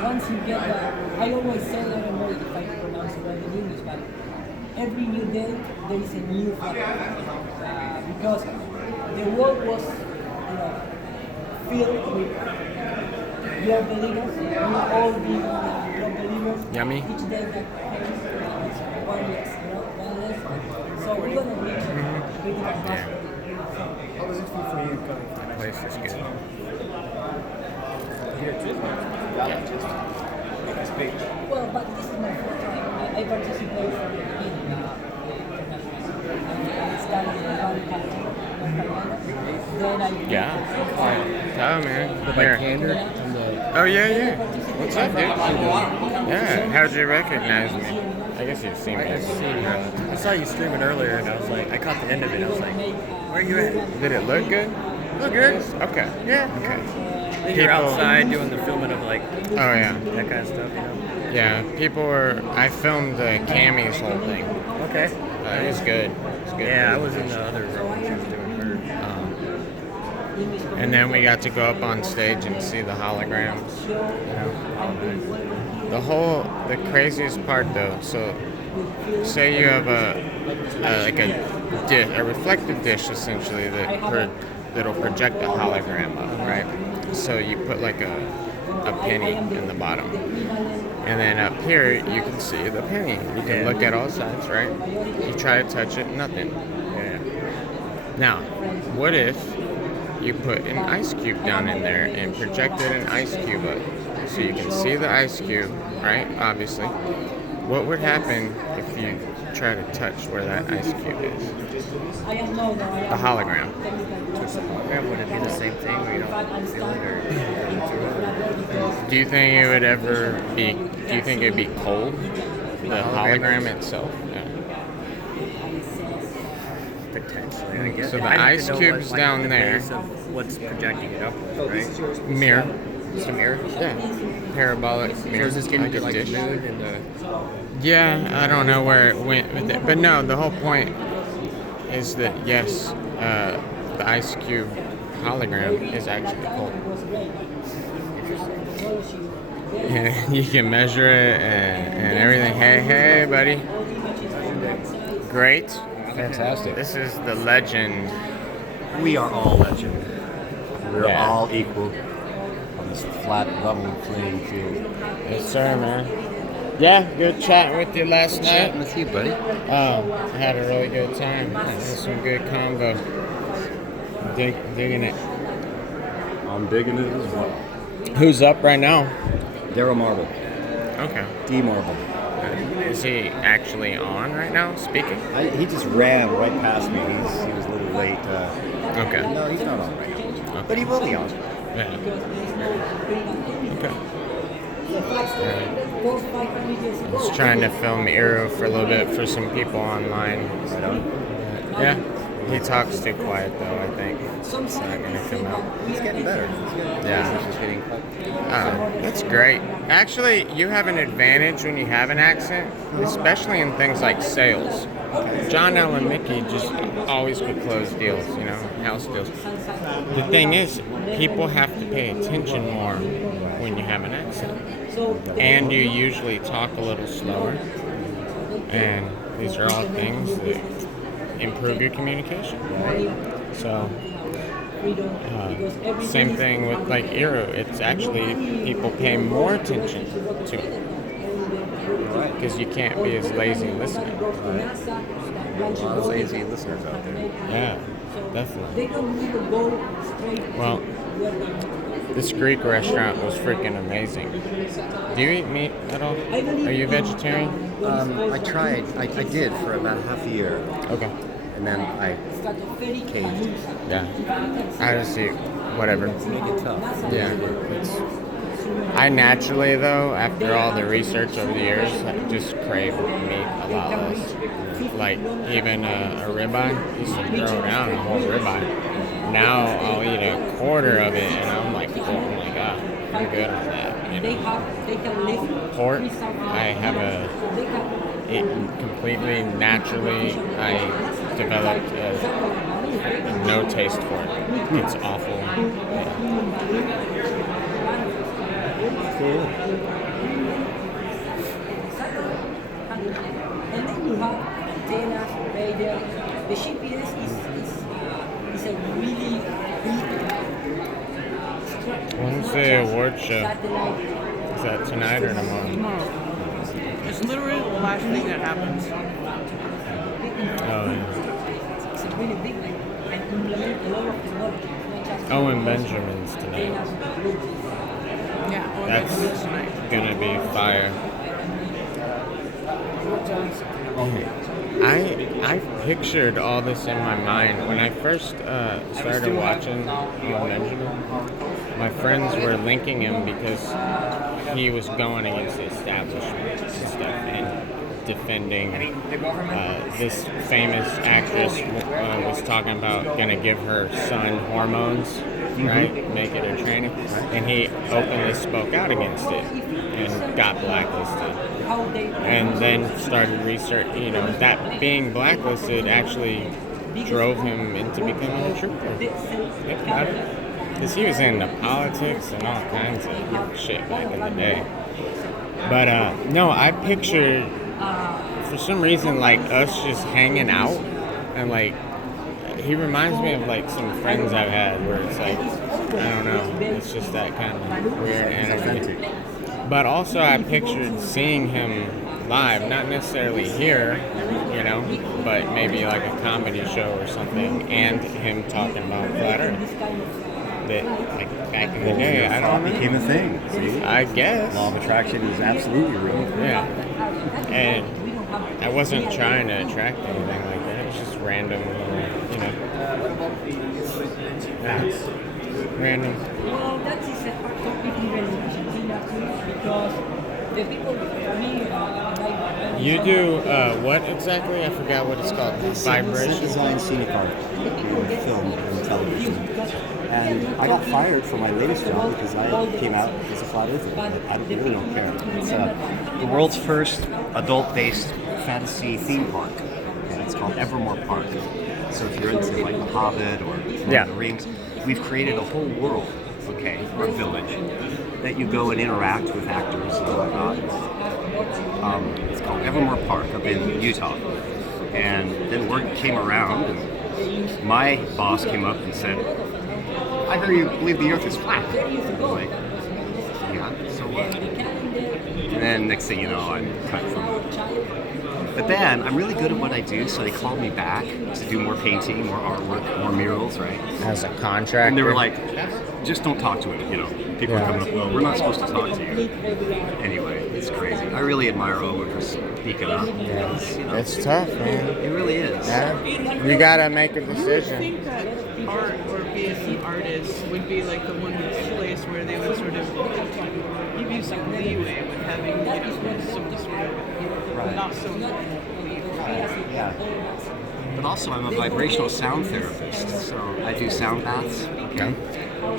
Once you get I always say, I don't know if I pronounce it well in English, but every new day there is a new factor. Because the world was, filled with your believers, we all being your believers. Yummy. Each day that it's one less, one less. So we're gonna reach critical mass. How does it feel for you coming from The place is good. here too? It's big. Well, but this is my first time. I participated from the beginning. I studied in North Carolina. Then I Oh man. By Here. candor. Oh yeah. What's up, dude? Yeah. How'd you recognize me? I guess you've seen me. I saw you streaming earlier, and I was like, I caught the end of it. I was like, where are you at? Did it look good? Look good. Okay. Yeah. Okay. You're outside doing the filming of like Oh yeah. that kind of stuff, you know. Yeah. People were. I filmed the Cammy's whole thing. Okay. It was good. It was good. Yeah, I was in the other room when she was doing her. And then we got to go up on stage and see the holograms. The craziest part though, so say you have a reflective dish essentially that'll project a hologram up, right? So you put like a penny in the bottom. And then up here you can see the penny. You can look at all sides, right? You try to touch it, nothing. Yeah. Now, what if you put an ice cube down in there and projected an ice cube up so you can see the ice cube, right? Obviously. What would happen if you try to touch where that ice cube is? The hologram. Would it be the same thing where you don't feel it or Do you think it would ever be? Do you think it'd be cold? The hologram itself. Yeah. potentially? I guess. So the I need ice to know cube's what, down the there. base of what's projecting it upwards, right? Mirror. Just a mirror. Yeah. Parabolic So mirror. is this getting to a like the dish. moon and the? Yeah, I don't know where it went with it, but no. The whole point is that yes, the ice cube hologram is actually cold. Yeah, you can measure it and everything. Hey, buddy. Great. Fantastic. This is the legend. We are all legend. We're Yeah. all equal on this flat, level playing field. Yes, sir, man. Yeah, good chatting with you last night. Chatting with you, buddy. I had a really good time. Had some good combo. Digging it. I'm digging it as well. Who's up right now? Daryl Marble. Okay. D Marble. Is he actually on right now, speaking? He just ran right past me. He was a little late. Okay. No, he's not on right now. But he will be on. Yeah. Okay. I was trying to film Eero for a little bit for some people online. Right on. Yeah. He talks too quiet though, I think. It's not gonna come out. He's getting better. Yeah. He's just getting cut. That's great. Actually, you have an advantage when you have an accent, especially in things like sales. John L. and Mickey just always could close deals, house deals. The thing is, people have to pay attention more when you have an accent. And you usually talk a little slower. And these are all things that improve your communication. So, same thing with like Eero. It's actually people pay more attention to it because you can't be as lazy listening. A lot of lazy listeners out there. Yeah, definitely. Well, this Greek restaurant was freaking amazing. Do you eat meat at all? Are you a vegetarian? I tried. I did for about half a year. Okay. And then I caved. Yeah. I just eat whatever. Make it tough. Yeah. I naturally, though, after all the research over the years, I just crave meat a lot less. Like, even a ribeye, I used to throw down a whole ribeye. Now I'll eat a quarter of it, and I'm like, oh my god. I'm good on that. You They know. can live Pork, 3,000 I have they can it completely naturally. I developed no taste for it. It's awful. Cool. And then you have antennas, radar. The GPS is a really big structure. When's the award show? Satellite. Is that tonight or tomorrow? Tomorrow. It's literally the last thing that happens. Oh, yeah. It's a really big thing and implement a lot of technology. Not just Owen Benjamin's tonight. antennas. Yeah, That's tonight. gonna be fire. I pictured all this in my mind when I first started watching Owen Benjamin. My friends were linking him because he was going against the establishment and stuff and defending this famous actress was talking about gonna give her son hormones, right? Make it a training, and he openly spoke out against it and got blacklisted. And then started research. You know, that being blacklisted actually drove him into becoming a trooper. Because he was into politics and all kinds of shit back in the day. But no, I pictured, for some reason, like us just hanging out, and like he reminds me of like some friends I've had where it's like, I don't know, it's just that kind of weird energy. But also I pictured seeing him live, not necessarily here, you know, but maybe like a comedy show or something, and him talking about flat Earth. That, like, back in the day, I don't know. Became a thing. See? I guess. Law of attraction is absolutely real. Yeah. And I wasn't trying to attract anything like that. It was just random, you know. Yeah. Random. Well, that is a part of people in Argentina too, because the people, for me, like You do what exactly? I forgot what it's called. Set Vibration. design scenic art in film and television. And I got fired from my latest job because I came out as a flat earther. But I really don't care. It's the world's first adult-based fantasy theme park. And it's called Evermore Park. So if you're into like The Hobbit or Lord of the Rings, we've created a whole world, okay, or a village, that you go and interact with actors and whatnot. It's called Evermore Park up in Utah. And then word came around, and my boss came up and said, I heard you believe the earth is flat. I'm like, yeah, so what? And then next thing you know, I'm cut from. But then I'm really good at what I do, so they called me back to do more painting, more artwork, more murals, right? As a contractor. And they were like, just don't talk to him, you know. People are coming up, well, we're not supposed to talk to you. Anyway, it's crazy. I really admire Owen for speaking up. Yeah. You know, It's tough, man. it really is. Yeah. You gotta make a Do you decision. think that art or being an artist would be like the one place where they would sort of give you some leeway with having, you know, some sort of not so normal belief? Yeah. But also, I'm a vibrational sound therapist, so I do sound baths. Okay.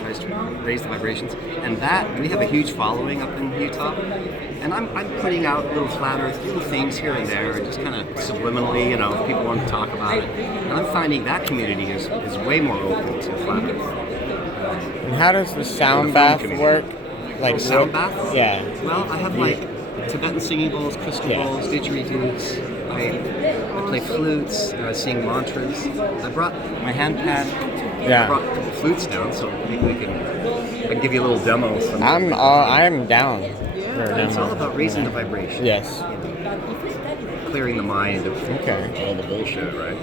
Tries to raise the vibrations, and that we have a huge following up in Utah. And I'm putting out little flat Earth, little things here and there, and just kind of subliminally, you know, if people want to talk about it. And I'm finding that community is way more open to flat Earth. And how does the sound film bath community. work? Like Sound what- bath? Yeah. Well, I have like Tibetan singing bowls, crystal Yeah. bowls, didgeridoos. I play flutes, and I sing mantras. I brought my hand pad. Yeah. I brought a couple flutes down, so maybe I can give you a little demo. I'm down for a It's all demo. about raising the vibration. Yes. Clearing the mind of Okay. all the bullshit, right?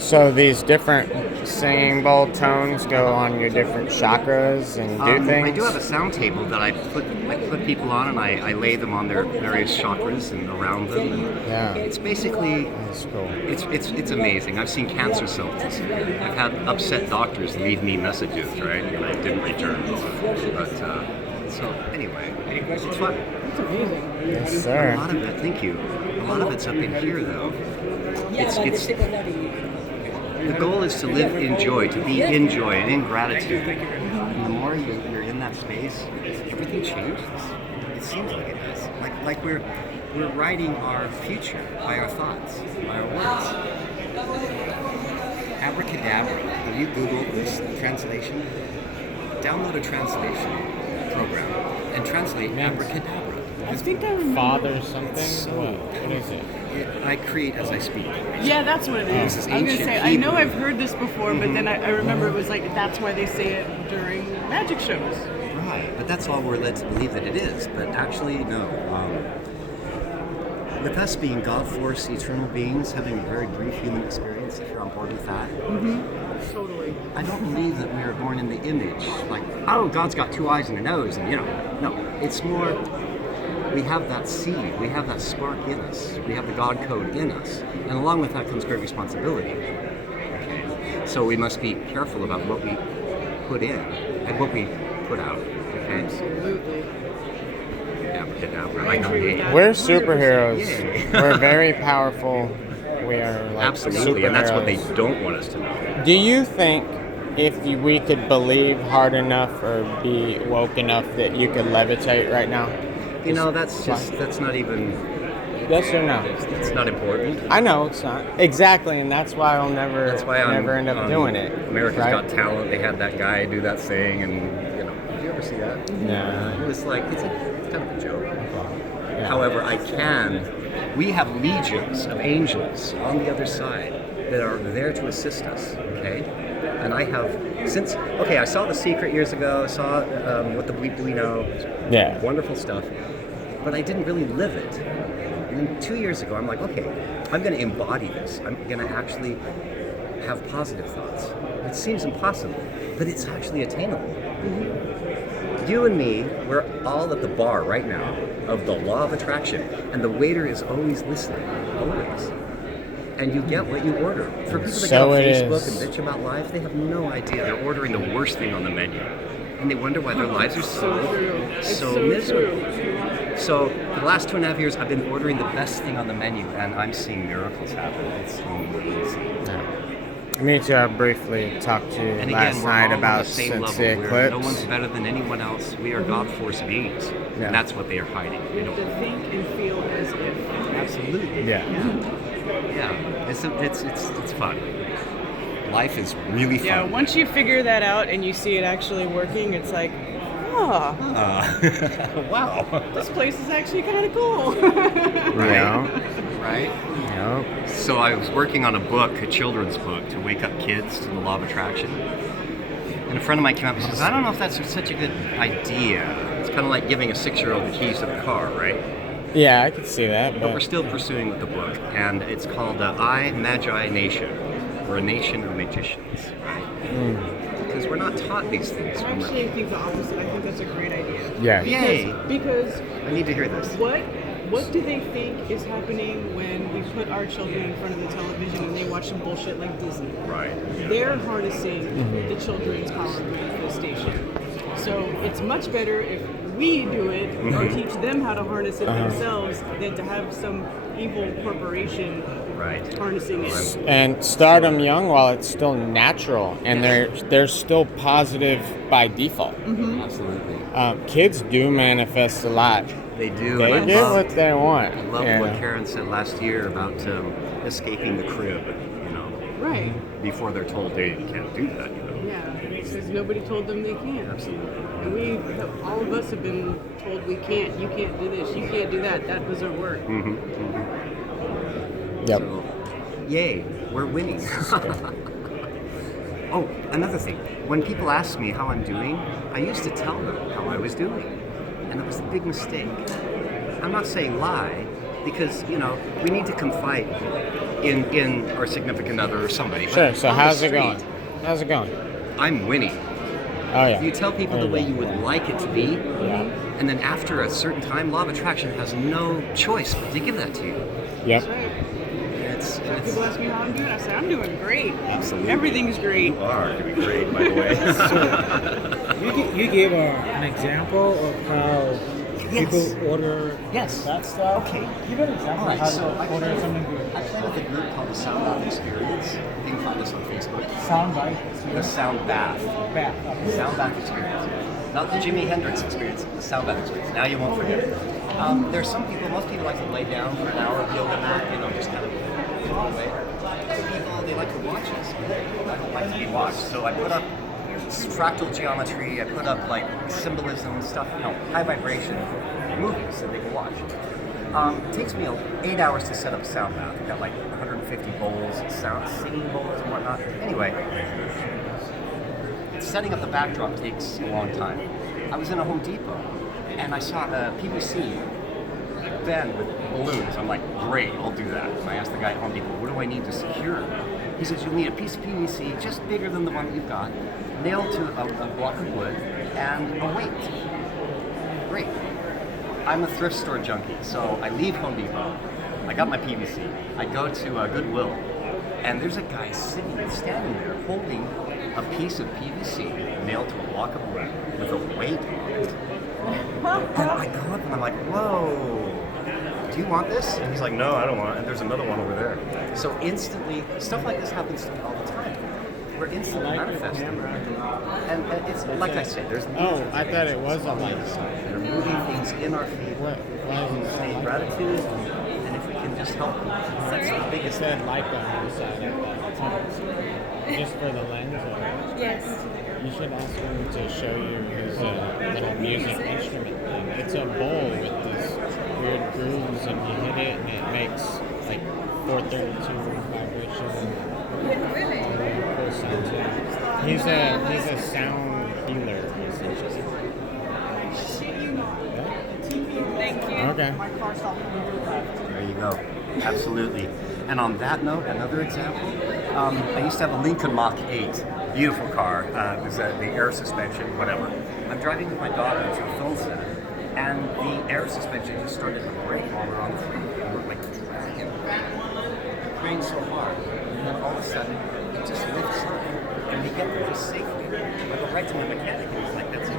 So these different singing bowl tones go on your different chakras and do things? I do have a sound table that I put people on, and I lay them on their various chakras and around them. And Yeah. it's basically That's cool. it's amazing. I've seen cancer cells disappear. I've had upset doctors leave me messages, right, and I didn't return. But so anyway, it's fun. Yes, A sir. lot of it, thank you. A lot of it's up in here, though. It's the goal is to live in joy, to be in joy and in gratitude. And the more you're in that space, everything changes. It seems like it does. Like we're writing our future by our thoughts, by our words. Abracadabra. If you Google this translation, download a translation program and translate abracadabra. I think I remember. Father something? So What is it? I create as I speak. Yeah, that's what it is. This is I was gonna ancient say, I know Hebrew. I've heard this before, but then I remember it was like that's why they say it during magic shows. Right, but that's all we're led to believe that it is. But actually, no. With us being God Force, eternal beings, having a very brief human experience, if you're on board with that, Totally. I don't believe that we are born in the image. Like, oh, God's got 2 eyes and a nose, and no. It's more, we have that seed, we have that spark in us, we have the God code in us, and along with that comes great responsibility. Okay, so we must be careful about what we put in and what we put out. Okay. Absolutely. Abracadabra. I agree with that. We're superheroes. Yay. We're very powerful. We are like Absolutely, and that's what they superheroes. don't want us to know. Do you think if we could believe hard enough or be woke enough that you could levitate right now? You know, that's not even, Yes or no? it's not important. I know it's not. Exactly, and that's why I'll never end up doing it. America's right? Got Talent, they had that guy do that thing, and, did you ever see that? No. It was like, it's kind of a joke. Yeah. However, we have legions of angels on the other side that are there to assist us, okay? And I saw The Secret years ago, I saw What the Bleep Do We Know, Yeah. wonderful stuff, but I didn't really live it. And then 2 years ago, I'm like, okay, I'm going to embody this. I'm going to actually have positive thoughts. It seems impossible, but it's actually attainable. You and me, we're all at the bar right now of the law of attraction, and the waiter is always listening, always. And you get what you order. For people that So get on it Facebook is. and bitch about life, they have no idea. They're ordering the worst thing on the menu. And they wonder why their lives are so miserable. So for the last 2.5 years, I've been ordering the best thing on the menu, and I'm seeing miracles happen. It's amazing. Me too. I briefly talked to you And last again, we're night all on about the same since level. the eclipse. No one's better than anyone else. We are God Force beings, Yeah. and that's what they are hiding. We They have to don't. think and feel as if. Absolutely. Yeah. Yeah. It's fun. Life is really fun. Yeah, once you figure that out and you see it actually working, it's like, oh, Wow. this place is actually kind of cool. Yeah. Right? Yep. So I was working on a children's book, to wake up kids to the law of attraction. And a friend of mine came up and says, I don't know if that's such a good idea. It's kind of like giving a 6-year-old the keys to the car, right? Yeah, I could see that. But we're But still pursuing the book, and it's called I, Magi Nation. We're a nation of magicians, right? Because we're not taught these things. when we're- Actually, I think the opposite. I think that's a great idea. yeah. Yay! Because I need to hear this. what do they think is happening when we put our children in front of the television and they watch some bullshit like Disney? Right. They're harnessing the children's power manifestation. So it's much better if we do it or teach them how to harness it themselves than to have some evil corporation Right. harnessing it. And start them young while it's still natural, and they're still positive by default. Absolutely. Kids do manifest a lot. They do. They and I get love- what they want. I love yeah. what Karen said last year about escaping the crib, Right. before they're told they can't do that, Yeah. Because nobody told them they can't. Absolutely. And all of us have been told we can't, you can't do this, you can't do that, that doesn't work. Yep. So, yay, we're winning. Oh, another thing. When people ask me how I'm doing, I used to tell them how I was doing. And it was a big mistake. I'm not saying lie, because, we need to confide in our significant other or somebody. Sure. But So on the how's it street, going? How's it going? I'm winning. Oh yeah. You tell people There the way go. you would like it to be, Yeah. and then after a certain time, law of attraction has no choice but to give that to you. Yep. That's right. It's People ask me how I'm doing, I say, I'm doing great. absolutely. Everything's great. You are doing great, by the way. You gave an example of how people order Yes. that stuff. Okay. Give an example All right, of how so to I order something good. I play with a group called the Sound Bath Experience. You can find us on Facebook. Sound bite. The Sound Bath. Back. Sound Bath Experience. not the Jimi Hendrix experience, the sound bath experience. Now you won't forget it. There's some people, most people like to lay down for an hour of yoga mat, just kind of fall away. Other people, they like to watch us. I don't like to be watched, so I put up fractal geometry, I put up like symbolism, stuff, high vibration movies that they can watch. It takes me 8 hours to set up a sound bath. I've got like 150 bowls, singing bowls and whatnot. Anyway, setting up the backdrop takes a long time. I was in a Home Depot and I saw a PVC van with balloons. I'm like, great, I'll do that. And I asked the guy at Home Depot, what do I need to secure? He says, you'll need a piece of PVC just bigger than the one you've got, nailed to a block of wood, and a weight. Great. I'm a thrift store junkie, so I leave Home Depot. I got my PVC. I go to Goodwill, and there's a guy standing there holding a piece of PVC nailed to a block of wood with a weight on it. And I go up and I'm like, whoa, do you want this? And he's like, no, I don't want it. And there's another one over there. So instantly, stuff like this happens to me all the time. We're instantly manifesting. And it's like I said, there's I thought it was a light. They're moving things in our favor. Saying gratitude, and if we can just help them, that's the biggest said Leica on the side of that. Just for the lens. Yes. You should ask him to show you his little music instrument thing. It's a bowl with these weird grooves, and you hit it, and it makes like 432 vibration. Really? Cool sound too. He's a sound healer, essentially. Thank you. Okay. There you go. Absolutely. And on that note, another example, I used to have a Lincoln Mach 8. Beautiful car. It was the air suspension, whatever. I'm driving with my daughter to a film set, and the air suspension just started to break while we're on the freeway. And we're like dragging, praying so hard. And then all of a sudden, it just lifts up, and we get there just safely. I go right to my mechanic, and he's like, that's it.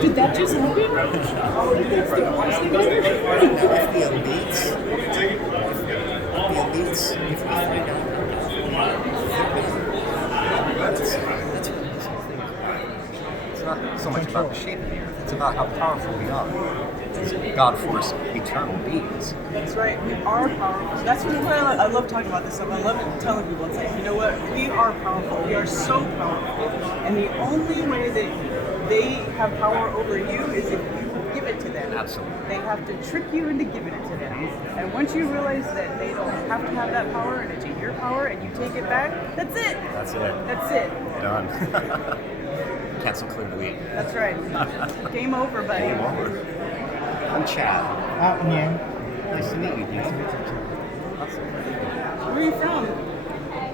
Did that just happen? If the elites, if we find out, that's what this whole thing is about. It's not so much about the shape of the earth, it's about how powerful we are. As God force eternal beings. That's right. We are powerful. That's what I love talking about this stuff. I love telling people, it's like, you know what? We are powerful. We are so powerful. And the only way that they have power over you is if you give it to them. Absolutely. They have to trick you into giving it to them. And once you realize that they don't have to have that power and it's your power and you take it back, that's it. That's it. That's it. Done. Cancel clear delete. That's right. Game over, buddy. Game over. I'm Chad. Yang. Nice to meet you. Nice to meet you too. Awesome. Where are you from?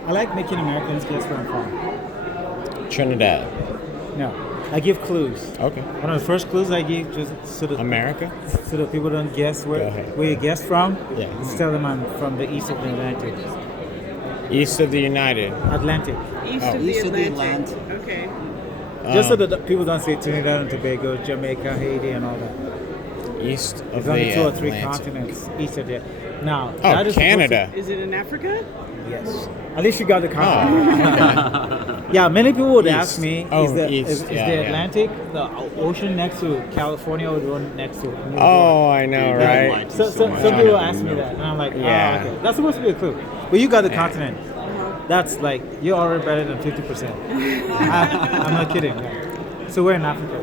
I like making Americans guess where I'm from. Trinidad. No, I give clues. Okay. One of the first clues I give, just so that people don't guess where you guessed from. Yeah. Just tell them I'm from the east of the Atlantic. East of the United. Atlantic. East of the Atlantic. Okay. Just so that people don't say Trinidad and Tobago, Jamaica, Haiti, and all that. East of There's only the 2 or 3 Atlantic. continents east of it. Now, Oh, that is Canada. Is it in Africa? Yes. At least you got the continent. Yeah, many people would ask me, is the Atlantic the ocean next to California or the one next to New York? Oh, I know, right? So some people ask me that, and I'm like, Yeah. okay. That's supposed to be a clue. But you got the continent. That's like, you're already better than 50%. I'm not kidding. So we're in Africa.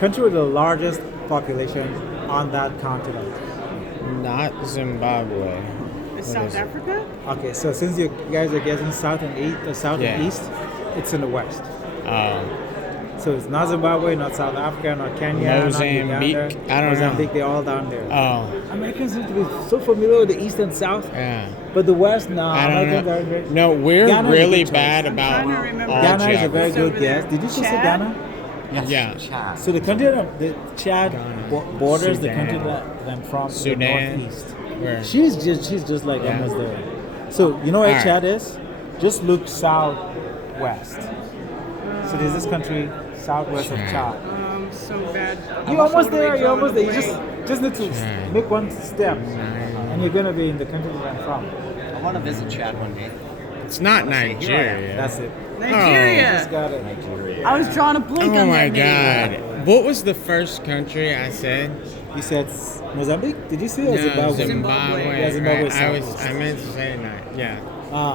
Country with the largest population on that continent. Not Zimbabwe. Is South Africa? Okay, so since you guys are guessing south and east, it's in the west. So it's not Zimbabwe, not South Africa, not Kenya, Mozambique. not Uganda. I don't Mozambique, know. they're all down there. Oh. Americans seem to be so familiar with the east and south, Yeah. but the west, no. I don't Americans know. are very... No, we're Ghana is a really good bad choice. about I'm trying to remember. all Ghana is a very It's good over there. guess. Did you just say Chad? Ghana? Yes. Yeah. Chad. So the country that Chad borders the country Sudan. that I'm from, Sudan. the northeast. Where? She's just like almost there. So you know where All right. Chad is? Just look southwest. So there's this country southwest of Chad. So bad. You're almost there. You're almost there. You Totally just need to make one step. and you're gonna be in the country where I'm from. I want to visit Chad one day. It's not Honestly, here I am. Nigeria. That's it. Nigeria. Just got it. Nigeria. I was drawing a blank Oh on my that name. God! What was the first country I said? You said Mozambique? Did you say or No, Zimbabwe? Zimbabwe. Yeah, Zimbabwe. Right. I meant to say that. Yeah. Ah,